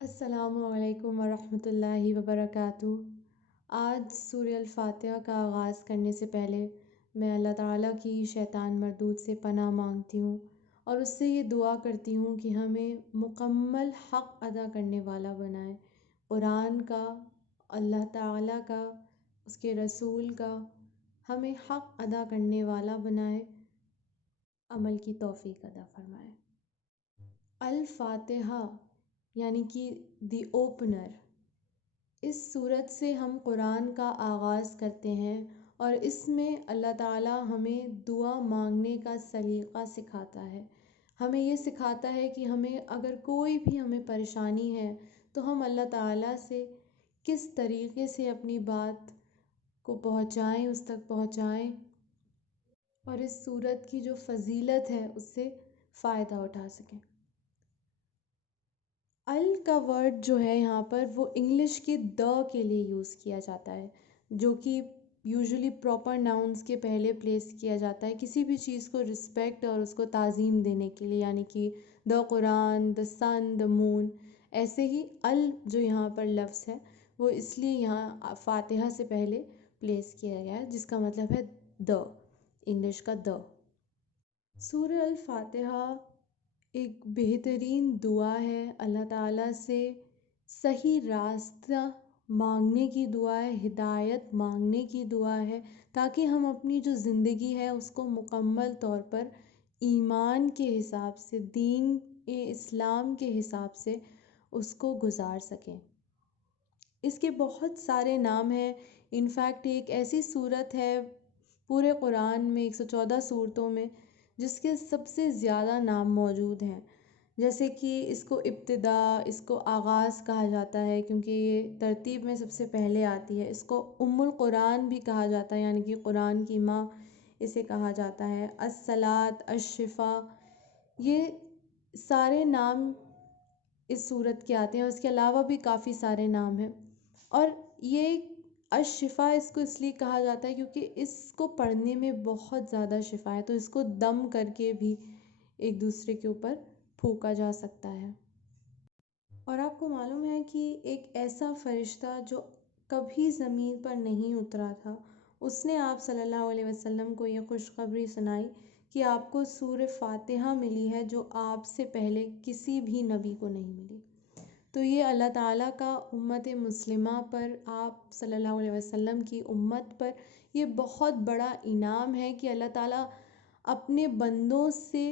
السلام علیکم ورحمۃ اللہ وبرکاتہ۔ آج سورہ الفاتحہ کا آغاز کرنے سے پہلے میں اللہ تعالیٰ کی شیطان مردود سے پناہ مانگتی ہوں اور اس سے یہ دعا کرتی ہوں کہ ہمیں مکمل حق ادا کرنے والا بنائے، قرآن کا، اللہ تعالیٰ کا، اس کے رسول کا، ہمیں حق ادا کرنے والا بنائے، عمل کی توفیق عطا فرمائے۔ الفاتحہ یعنی کہ دی اوپنر، اس صورت سے ہم قرآن کا آغاز کرتے ہیں اور اس میں اللہ تعالیٰ ہمیں دعا مانگنے کا سلیقہ سکھاتا ہے۔ ہمیں یہ سکھاتا ہے کہ ہمیں اگر کوئی بھی ہمیں پریشانی ہے تو ہم اللہ تعالیٰ سے کس طریقے سے اپنی بات کو پہنچائیں، اس تک پہنچائیں، اور اس صورت کی جو فضیلت ہے اس سے فائدہ اٹھا سکیں۔ ال کا ورڈ جو ہے یہاں پر وہ انگلش کے دا کے لیے یوز کیا جاتا ہے، جو کہ یوزلی پراپر ناؤنس کے پہلے پلیس کیا جاتا ہے کسی بھی چیز کو رسپیکٹ اور اس کو تعظیم دینے کے لیے، یعنی کہ دا قرآن، دا سن، دا مون۔ ایسے ہی ال جو یہاں پر لفظ ہے وہ اس لیے یہاں فاتحہ سے پہلے پلیس کیا گیا ہے، جس کا مطلب ہے دا، انگلش کا دا۔ سورہ الفاتحہ ایک بہترین دعا ہے، اللہ تعالیٰ سے صحیح راستہ مانگنے کی دعا ہے، ہدایت مانگنے کی دعا ہے، تاکہ ہم اپنی جو زندگی ہے اس کو مکمل طور پر ایمان کے حساب سے، دین اسلام کے حساب سے اس کو گزار سکیں۔ اس کے بہت سارے نام ہیں، انفیکٹ ایک ایسی صورت ہے پورے قرآن میں 114 صورتوں میں جس کے سب سے زیادہ نام موجود ہیں، جیسے کہ اس کو ابتدا، اس کو آغاز کہا جاتا ہے کیونکہ یہ ترتیب میں سب سے پہلے آتی ہے، اس کو ام القرآن بھی کہا جاتا ہے، یعنی کہ قرآن کی ماں اسے کہا جاتا ہے، الصلاۃ، الشفا، یہ سارے نام اس صورت کے آتے ہیں، اور اس کے علاوہ بھی کافی سارے نام ہیں۔ اور یہ الشفا اس کو اس لیے کہا جاتا ہے کیونکہ اس کو پڑھنے میں بہت زیادہ شفا ہے، تو اس کو دم کر کے بھی ایک دوسرے کے اوپر پھونکا جا سکتا ہے۔ اور آپ کو معلوم ہے کہ ایک ایسا فرشتہ جو کبھی زمین پر نہیں اترا تھا، اس نے آپ صلی اللہ علیہ وسلم کو یہ خوشخبری سنائی کہ آپ کو سورہ فاتحہ ملی ہے جو آپ سے پہلے کسی بھی نبی کو نہیں ملی۔ تو یہ اللہ تعالیٰ کا امت مسلمہ پر، آپ صلی اللہ علیہ وسلم کی امت پر یہ بہت بڑا انعام ہے کہ اللہ تعالیٰ اپنے بندوں سے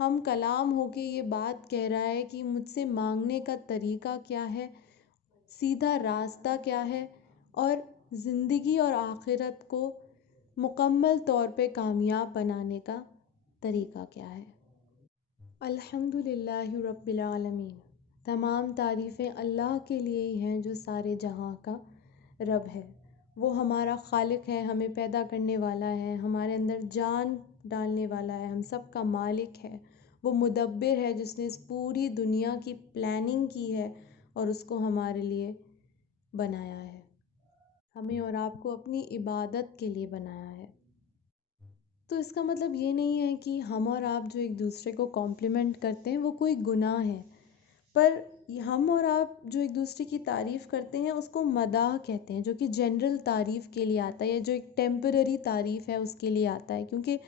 ہم کلام ہو کے یہ بات کہہ رہا ہے کہ مجھ سے مانگنے کا طریقہ کیا ہے، سیدھا راستہ کیا ہے، اور زندگی اور آخرت کو مکمل طور پہ کامیاب بنانے کا طریقہ کیا ہے۔ الحمدللہ رب العالمین، تمام تعریفیں اللہ کے لیے ہی ہیں جو سارے جہاں کا رب ہے۔ وہ ہمارا خالق ہے، ہمیں پیدا کرنے والا ہے، ہمارے اندر جان ڈالنے والا ہے، ہم سب کا مالک ہے۔ وہ مدبر ہے جس نے اس پوری دنیا کی پلاننگ کی ہے اور اس کو ہمارے لیے بنایا ہے، ہمیں اور آپ کو اپنی عبادت کے لیے بنایا ہے۔ تو اس کا مطلب یہ نہیں ہے کہ ہم اور آپ جو ایک دوسرے کو کمپلیمنٹ کرتے ہیں وہ کوئی گناہ ہے، پر ہم اور آپ جو ایک دوسرے کی تعریف کرتے ہیں اس کو مداح کہتے ہیں، جو کہ جنرل تعریف کے لیے آتا ہے، یا جو ایک ٹیمپرری تعریف ہے اس کے لیے آتا ہے، کیونکہ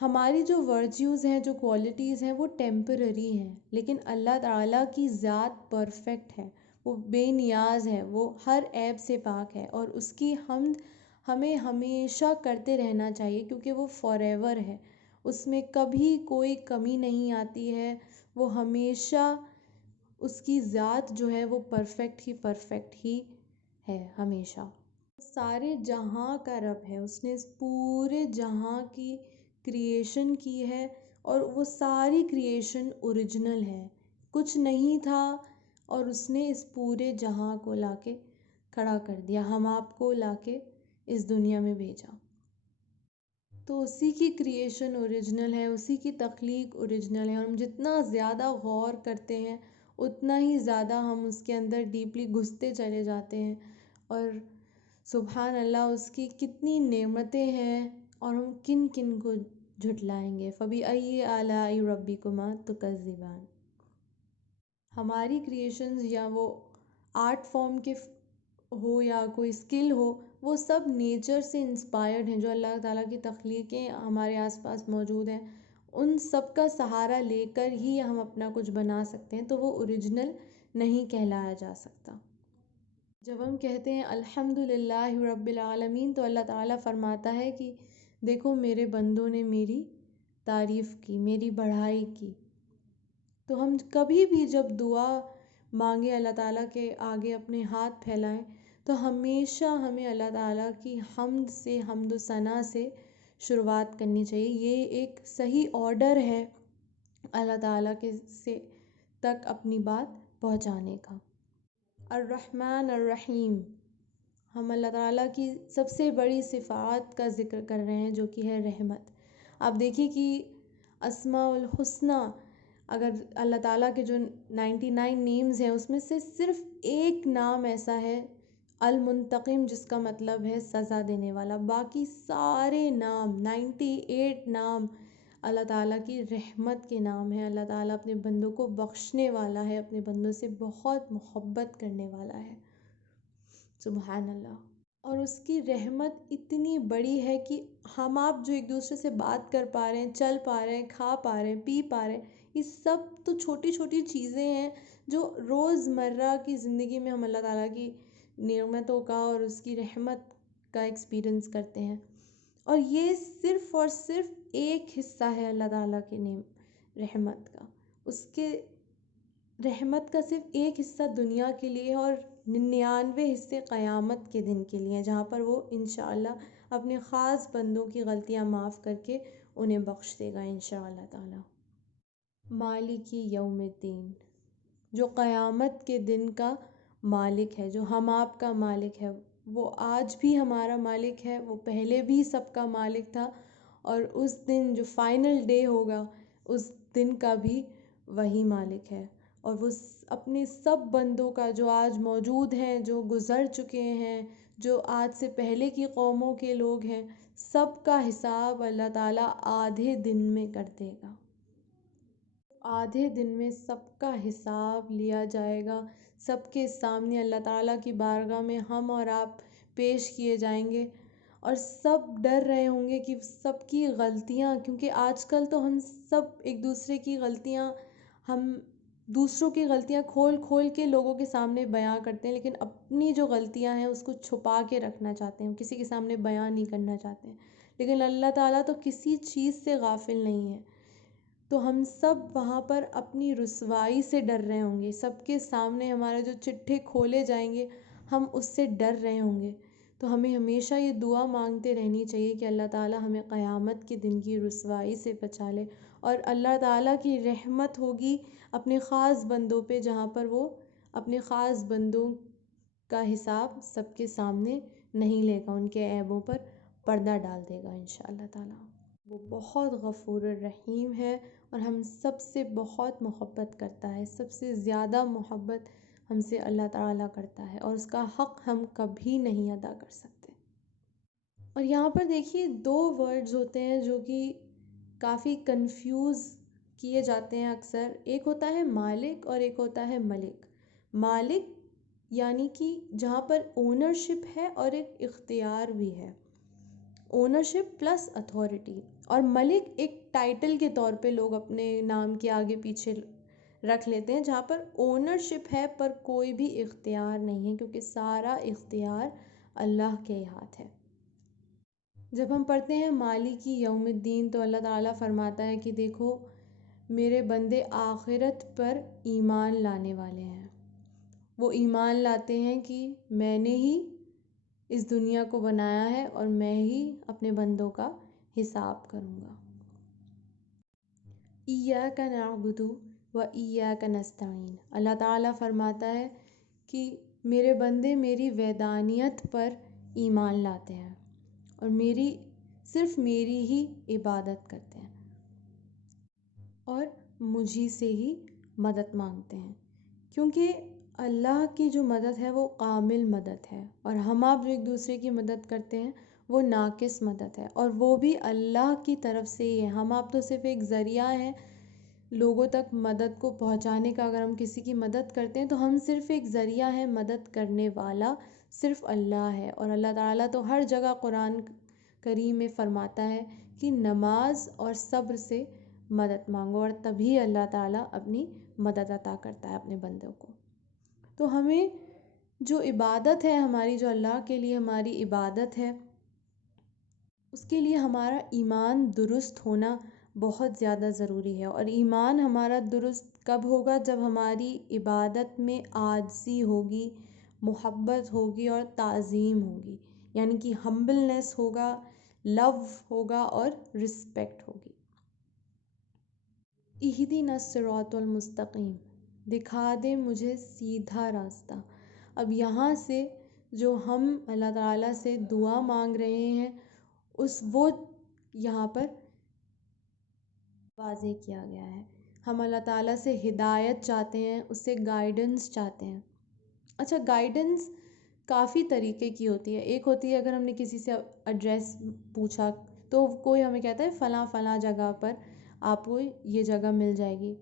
ہماری جو ورچیوز ہیں، جو کوالٹیز ہیں وہ ٹیمپرری ہیں، لیکن اللہ تعالیٰ کی ذات پرفیکٹ ہے، وہ بے نیاز ہے، وہ ہر عیب سے پاک ہے، اور اس کی حمد ہمیں ہمیشہ کرتے رہنا چاہیے کیونکہ وہ فار ایور ہے، اس میں کبھی کوئی کمی نہیں آتی ہے، وہ ہمیشہ، اس کی ذات جو ہے وہ پرفیکٹ ہی ہے ہمیشہ۔ سارے جہاں کا رب ہے، اس نے اس پورے جہاں کی کریشن کی ہے، اور وہ ساری کریشن اوریجنل ہے، کچھ نہیں تھا اور اس نے اس پورے جہاں کو لا کے کھڑا کر دیا، ہم آپ کو لا کے اس دنیا میں بھیجا۔ تو اسی کی کریشن اوریجنل ہے، اسی کی تخلیق اوریجنل ہے، اور ہم جتنا زیادہ غور کرتے ہیں اتنا ہی زیادہ ہم اس کے اندر ڈیپلی گھستے چلے جاتے ہیں، اور سبحان اللہ اس کی کتنی نعمتیں ہیں اور ہم کن کن کو جھٹلائیں گے۔ فَبِأَيِّ آلَاءِ رَبِّكُمَا تُكَذِّبَانِ۔ ہماری کریشنز یا وہ آرٹ فارم کے ہو یا کوئی اسکل ہو، وہ سب نیچر سے انسپائرڈ ہیں. جو اللہ تعالیٰ کی تخلیقیں ہمارے آس پاس موجود ہیں، ان سب کا سہارا لے کر ہی ہم اپنا کچھ بنا سکتے ہیں، تو وہ اوریجنل نہیں کہلایا جا سکتا. جب ہم کہتے ہیں الحمد للہ رب العالمین، تو اللہ تعالیٰ فرماتا ہے کہ دیکھو میرے بندوں نے میری تعریف کی، میری بڑائی کی. تو ہم کبھی بھی جب دعا مانگے اللہ تعالیٰ کے آگے اپنے ہاتھ پھیلائیں، تو ہمیشہ ہمیں اللہ تعالیٰ کی حمد سے، حمد و ثنا سے شروعات کرنی چاہیے. یہ ایک صحیح آرڈر ہے اللہ تعالیٰ کے سے تک اپنی بات پہنچانے کا. الرحمن الرحیم، ہم اللہ تعالیٰ کی سب سے بڑی صفات کا ذکر کر رہے ہیں جو کہ ہے رحمت. آپ دیکھیے کہ اسماء الحسنی، اگر اللہ تعالیٰ کے جو 99 نیمز ہیں اس میں سے صرف ایک نام ایسا ہے المنتقم، جس کا مطلب ہے سزا دینے والا. باقی سارے نام 98 نام اللہ تعالیٰ کی رحمت کے نام ہیں. اللہ تعالیٰ اپنے بندوں کو بخشنے والا ہے، اپنے بندوں سے بہت محبت کرنے والا ہے. سبحان اللہ. اور اس کی رحمت اتنی بڑی ہے کہ ہم آپ جو ایک دوسرے سے بات کر پا رہے ہیں، چل پا رہے ہیں، کھا پا رہے ہیں، پی پا رہے ہیں، یہ سب تو چھوٹی چھوٹی چیزیں ہیں جو روز مرہ کی زندگی میں ہم اللہ تعالیٰ کی نعمتوں کا اور اس کی رحمت کا ایکسپیرئنس کرتے ہیں. اور یہ صرف اور صرف ایک حصہ ہے اللہ تعالیٰ کے رحمت کا. اس کے رحمت کا صرف ایک حصہ دنیا کے لیے اور 99 حصے قیامت کے دن کے لیے، جہاں پر وہ انشاءاللہ اپنے خاص بندوں کی غلطیاں معاف کر کے انہیں بخش دے گا انشاءاللہ تعالی. مالک یوم الدین، جو قیامت کے دن کا مالک ہے، جو ہم آپ کا مالک ہے، وہ آج بھی ہمارا مالک ہے، وہ پہلے بھی سب کا مالک تھا، اور اس دن جو فائنل ڈے ہوگا اس دن کا بھی وہی مالک ہے. اور وہ اپنے سب بندوں کا، جو آج موجود ہیں، جو گزر چکے ہیں، جو آج سے پہلے کی قوموں کے لوگ ہیں، سب کا حساب اللہ تعالیٰ آدھے دن میں کر دے گا. آدھے دن میں سب کا حساب لیا جائے گا. سب کے سامنے اللہ تعالیٰ کی بارگاہ میں ہم اور آپ پیش کیے جائیں گے، اور سب ڈر رہے ہوں گے کہ سب کی غلطیاں، کیونکہ آج کل تو ہم سب ایک دوسرے کی غلطیاں، ہم دوسروں کی غلطیاں کھول کھول کے لوگوں کے سامنے بیان کرتے ہیں، لیکن اپنی جو غلطیاں ہیں اس کو چھپا کے رکھنا چاہتے ہیں، کسی کے سامنے بیان نہیں کرنا چاہتے ہیں. لیکن اللہ تعالیٰ تو کسی چیز سے غافل نہیں ہے. تو ہم سب وہاں پر اپنی رسوائی سے ڈر رہے ہوں گے. سب کے سامنے ہمارے جو چٹھے کھولے جائیں گے، ہم اس سے ڈر رہے ہوں گے. تو ہمیں ہمیشہ یہ دعا مانگتے رہنی چاہیے کہ اللہ تعالیٰ ہمیں قیامت کے دن کی رسوائی سے بچا لے، اور اللہ تعالیٰ کی رحمت ہوگی اپنے خاص بندوں پہ، جہاں پر وہ اپنے خاص بندوں کا حساب سب کے سامنے نہیں لے گا، ان کے عیبوں پر پردہ ڈال دے گا انشاءاللہ تعالیٰ. وہ بہت غفور الرحیم ہے، اور ہم سب سے بہت محبت کرتا ہے. سب سے زیادہ محبت ہم سے اللہ تعالیٰ کرتا ہے، اور اس کا حق ہم کبھی نہیں ادا کر سکتے. اور یہاں پر دیکھیے 2 ورڈز ہوتے ہیں جو کہ کافی کنفیوز کیے جاتے ہیں اکثر. ایک ہوتا ہے مالک اور ایک ہوتا ہے ملک. مالک یعنی کہ جہاں پر اونرشپ ہے اور ایک اختیار بھی ہے، اونرشپ پلس اتھارٹی. اور ملک ایک ٹائٹل کے طور پہ لوگ اپنے نام کے آگے پیچھے رکھ لیتے ہیں، جہاں پر اونرشپ ہے پر کوئی بھی اختیار نہیں ہے، کیونکہ سارا اختیار اللہ کے ہاتھ ہے. جب ہم پڑھتے ہیں مالک یوم الدین، تو اللہ تعالیٰ فرماتا ہے کہ دیکھو میرے بندے آخرت پر ایمان لانے والے ہیں. وہ ایمان لاتے ہیں کہ میں نے ہی اس دنیا کو بنایا ہے اور میں ہی اپنے بندوں کا حساب کروں گا. ایاک نعبد و ایاک نستعین. اللہ تعالیٰ فرماتا ہے کہ میرے بندے میری وحدانیت پر ایمان لاتے ہیں اور صرف میری ہی عبادت کرتے ہیں اور مجھی سے ہی مدد مانگتے ہیں. کیونکہ اللہ کی جو مدد ہے وہ کامل مدد ہے، اور ہم آپ جو ایک دوسرے کی مدد کرتے ہیں وہ ناقص مدد ہے، اور وہ بھی اللہ کی طرف سے ہی ہے. ہم آپ تو صرف ایک ذریعہ ہیں لوگوں تک مدد کو پہنچانے کا، اگر ہم کسی کی مدد کرتے ہیں تو ہم صرف ایک ذریعہ ہیں، مدد کرنے والا صرف اللہ ہے۔ اور اللہ تعالیٰ تو ہر جگہ قرآن کریم میں فرماتا ہے کہ نماز اور صبر سے مدد مانگو، اور تبھی اللہ تعالیٰ اپنی مدد عطا کرتا ہے اپنے بندوں کو۔ تو ہمیں جو عبادت ہے ہماری، جو اللہ کے لیے ہماری عبادت ہے، اس کے لیے ہمارا ایمان درست ہونا بہت زیادہ ضروری ہے۔ اور ایمان ہمارا درست کب ہوگا؟ جب ہماری عبادت میں عاجزی ہوگی، محبت ہوگی اور تعظیم ہوگی، یعنی کہ ہمبلنس ہوگا، لو ہوگا اور رسپیکٹ ہوگی۔ اہدنا الصراط المستقیم، دکھا دے مجھے سیدھا راستہ۔ اب یہاں سے جو ہم اللہ تعالیٰ سے دعا مانگ رہے ہیں، وہ یہاں پر واضح کیا گیا ہے۔ ہم اللہ تعالیٰ سے ہدایت چاہتے ہیں، اس سے گائیڈنس چاہتے ہیں۔ اچھا، گائیڈنس کافی طریقے کی ہوتی ہے۔ ایک ہوتی ہے اگر ہم نے کسی سے ایڈریس پوچھا تو کوئی ہمیں کہتا ہے فلاں فلاں جگہ پر آپ کو یہ جگہ مل جائے گی۔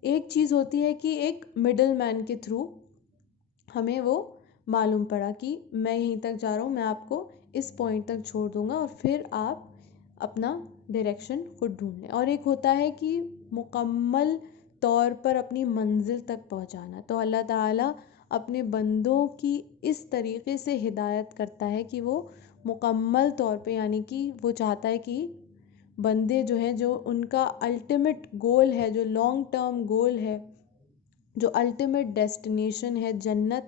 ایک چیز ہوتی ہے کہ ایک مڈل مین کے تھرو ہمیں وہ معلوم پڑا کہ میں یہیں تک جا رہا ہوں، میں آپ کو اس پوائنٹ تک چھوڑ دوں گا اور پھر آپ اپنا ڈائریکشن خود ڈھونڈ لیں۔ اور ایک ہوتا ہے کہ مکمل طور پر اپنی منزل تک پہنچانا۔ تو اللہ تعالیٰ اپنے بندوں کی اس طریقے سے ہدایت کرتا ہے کہ وہ مکمل طور پہ، یعنی کہ وہ چاہتا ہے کہ بندے جو ہیں، جو ان کا الٹیمیٹ گول ہے، جو لانگ ٹرم گول ہے، جو الٹیمیٹ ڈیسٹینیشن ہے جنت،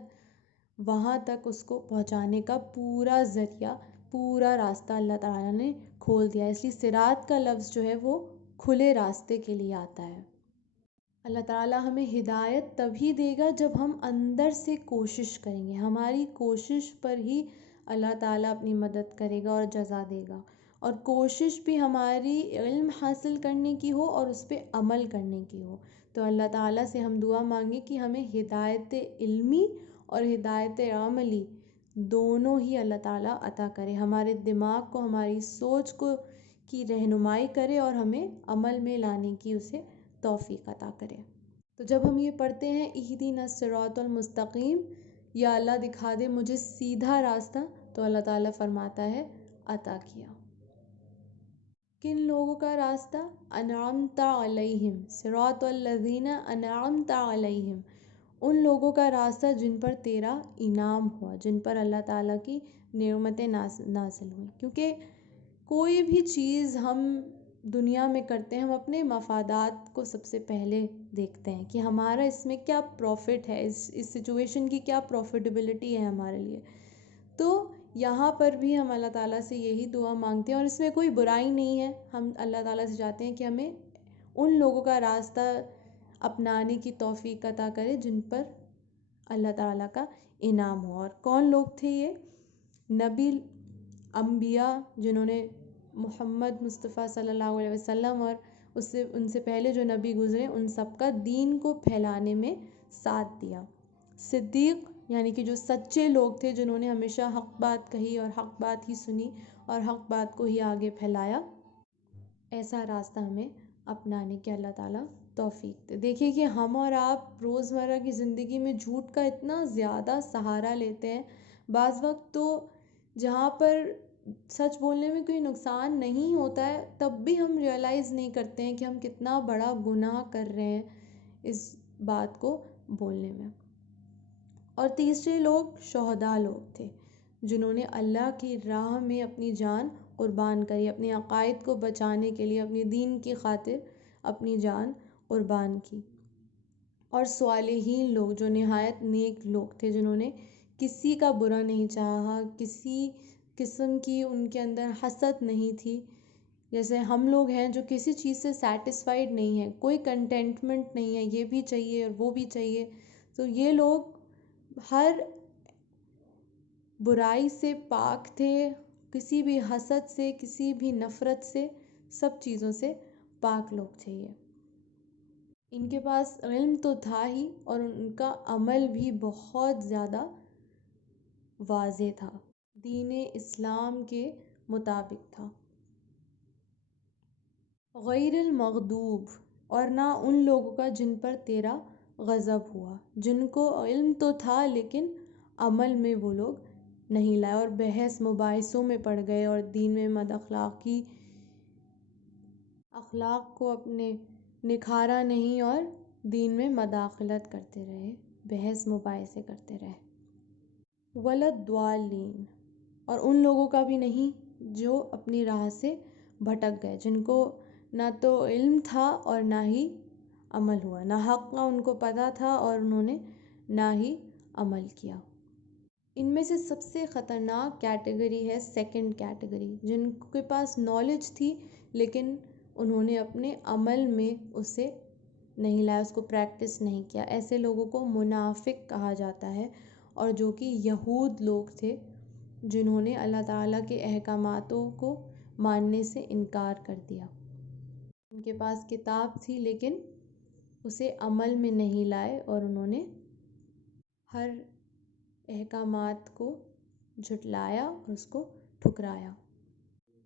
وہاں تک اس کو پہنچانے کا پورا ذریعہ، پورا راستہ اللہ تعالیٰ نے کھول دیا ہے۔ اس لیے صراط کا لفظ جو ہے وہ کھلے راستے کے لیے آتا ہے۔ اللہ تعالیٰ ہمیں ہدایت تبھی دے گا جب ہم اندر سے کوشش کریں گے۔ ہماری کوشش پر ہی اللہ تعالیٰ اپنی مدد کرے گا اور جزا دے گا۔ اور کوشش بھی ہماری علم حاصل کرنے کی ہو اور اس پہ عمل کرنے کی ہو۔ تو اللہ تعالیٰ سے ہم دعا مانگیں کہ ہمیں ہدایت علمی اور ہدایت عملی دونوں ہی اللہ تعالیٰ عطا کرے، ہمارے دماغ کو، ہماری سوچ کو کی رہنمائی کرے اور ہمیں عمل میں لانے کی اسے توفیق عطا کرے۔ تو جب ہم یہ پڑھتے ہیں اہدنا الصراط المستقیم، یا اللہ دکھا دے مجھے سیدھا راستہ، تو اللہ تعالیٰ فرماتا ہے عطا کیا۔ کن لوگوں کا راستہ؟ انعمت علیہم، صراط الذین انعمت علیہم، ان لوگوں کا راستہ جن پر تیرا انعام ہوا، جن پر اللہ تعالیٰ کی نعمتیں نازل ہوئیں۔ کیونکہ کوئی بھی چیز ہم دنیا میں کرتے ہیں، ہم اپنے مفادات کو سب سے پہلے دیکھتے ہیں کہ ہمارا اس میں کیا پروفٹ ہے، اس سچویشن کی کیا پروفٹیبلٹی ہے ہمارے لیے۔ تو یہاں پر بھی ہم اللہ تعالیٰ سے یہی دعا مانگتے ہیں، اور اس میں کوئی برائی نہیں ہے۔ ہم اللہ تعالیٰ سے چاہتے ہیں کہ ہمیں ان لوگوں کا راستہ اپنانے کی توفیق عطا کرے جن پر اللہ تعالیٰ کا انعام ہو۔ اور کون لوگ تھے یہ؟ نبی، انبیاء، جنہوں نے محمد مصطفیٰ صلی اللہ علیہ وسلم اور ان سے پہلے جو نبی گزرے، ان سب کا دین کو پھیلانے میں ساتھ دیا۔ صدیق، یعنی کہ جو سچے لوگ تھے، جنہوں نے ہمیشہ حق بات کہی اور حق بات ہی سنی اور حق بات کو ہی آگے پھیلایا۔ ایسا راستہ ہمیں اپنانے کے اللہ تعالیٰ توفیق دے۔ دیکھیے کہ ہم اور آپ روزمرہ کی زندگی میں جھوٹ کا اتنا زیادہ سہارا لیتے ہیں، بعض وقت تو جہاں پر سچ بولنے میں کوئی نقصان نہیں ہوتا ہے، تب بھی ہم ریئلائز نہیں کرتے ہیں کہ ہم کتنا بڑا گناہ کر رہے ہیں اس بات کو بولنے میں۔ اور تیسرے لوگ شہداء لوگ تھے، جنہوں نے اللہ کی راہ میں اپنی جان قربان کری، اپنے عقائد کو بچانے کے لیے، اپنے دین کی خاطر اپنی جان قربان کی۔ اور صالحین لوگ، جو نہایت نیک لوگ تھے، جنہوں نے کسی کا برا نہیں چاہا، کسی قسم کی ان کے اندر حسد نہیں تھی۔ جیسے ہم لوگ ہیں جو کسی چیز سے سیٹسفائیڈ نہیں ہیں، کوئی کنٹینٹمنٹ نہیں ہے، یہ بھی چاہیے اور وہ بھی چاہیے۔ تو یہ لوگ ہر برائی سے پاک تھے، کسی بھی حسد سے، کسی بھی نفرت سے، سب چیزوں سے پاک لوگ تھے یہ۔ ان کے پاس علم تو تھا ہی، اور ان کا عمل بھی بہت زیادہ واضح تھا، دین اسلام کے مطابق تھا۔ غیر المغضوب، اور نہ ان لوگوں کا جن پر تیرا غضب ہوا، جن کو علم تو تھا لیکن عمل میں وہ لوگ نہیں لائے اور بحث مباحثوں میں پڑ گئے اور دین میں اخلاق کو اپنے نکھارا نہیں اور دین میں مداخلت کرتے رہے، بحث مباحثے کرتے رہے۔ وَلَضَّالِّینَ، اور ان لوگوں کا بھی نہیں جو اپنی راہ سے بھٹک گئے، جن کو نہ تو علم تھا اور نہ ہی عمل ہوا، نہ حق کا ان کو پتہ تھا اور انہوں نے نہ ہی عمل کیا۔ ان میں سے سب سے خطرناک کیٹیگری ہے سیکنڈ کیٹیگری، جن کے پاس نالج تھی لیکن انہوں نے اپنے عمل میں اسے نہیں لایا، اس کو پریکٹس نہیں کیا۔ ایسے لوگوں کو منافق کہا جاتا ہے، اور جو کہ یہود لوگ تھے جنہوں نے اللہ تعالیٰ کے احکاماتوں کو ماننے سے انکار کر دیا۔ ان کے پاس کتاب تھی لیکن اسے عمل میں نہیں لائے اور انہوں نے ہر احکامات کو جھٹلایا اور اس کو ٹھکرایا۔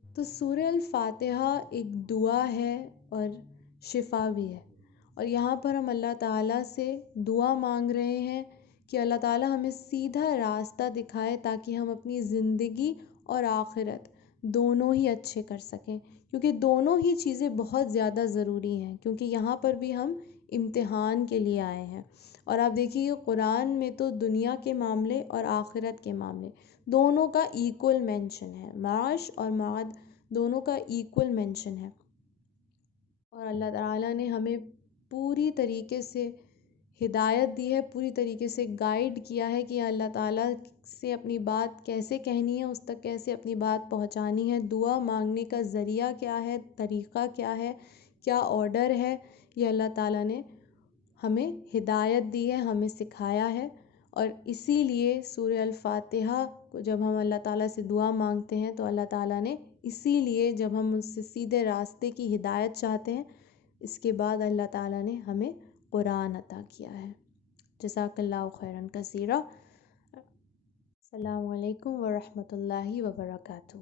تو سورہ الفاتحہ ایک دعا ہے اور شفا بھی ہے، اور یہاں پر ہم اللہ تعالیٰ سے دعا مانگ رہے ہیں کہ اللہ تعالیٰ ہمیں سیدھا راستہ دکھائے تاکہ ہم اپنی زندگی اور آخرت دونوں ہی اچھے کر سکیں، کیونکہ دونوں ہی چیزیں بہت زیادہ ضروری ہیں، کیونکہ یہاں پر بھی ہم امتحان کے لیے آئے ہیں۔ اور آپ دیکھیے قرآن میں تو دنیا کے معاملے اور آخرت کے معاملے دونوں کا ایکول مینشن ہے، معاش اور معاد دونوں کا ایکول مینشن ہے، اور اللہ تعالیٰ نے ہمیں پوری طریقے سے ہدایت دی ہے، پوری طریقے سے گائیڈ کیا ہے کہ اللہ تعالیٰ سے اپنی بات کیسے کہنی ہے، اس تک کیسے اپنی بات پہنچانی ہے، دعا مانگنے کا ذریعہ کیا ہے، طریقہ کیا ہے، کیا آرڈر ہے، یہ اللہ تعالیٰ نے ہمیں ہدایت دی ہے، ہمیں سکھایا ہے۔ اور اسی لیے سورہ الفاتحہ کو جب ہم اللہ تعالیٰ سے دعا مانگتے ہیں تو اللہ تعالیٰ نے اسی لیے جب ہم اس سے سیدھے راستے کی ہدایت چاہتے ہیں، اس کے بعد اللہ تعالیٰ نے ہمیں قرآن عطا کیا ہے۔ جزاک اللہ خیراً کثیرا۔ السلام علیکم ورحمۃ اللہ وبرکاتہ۔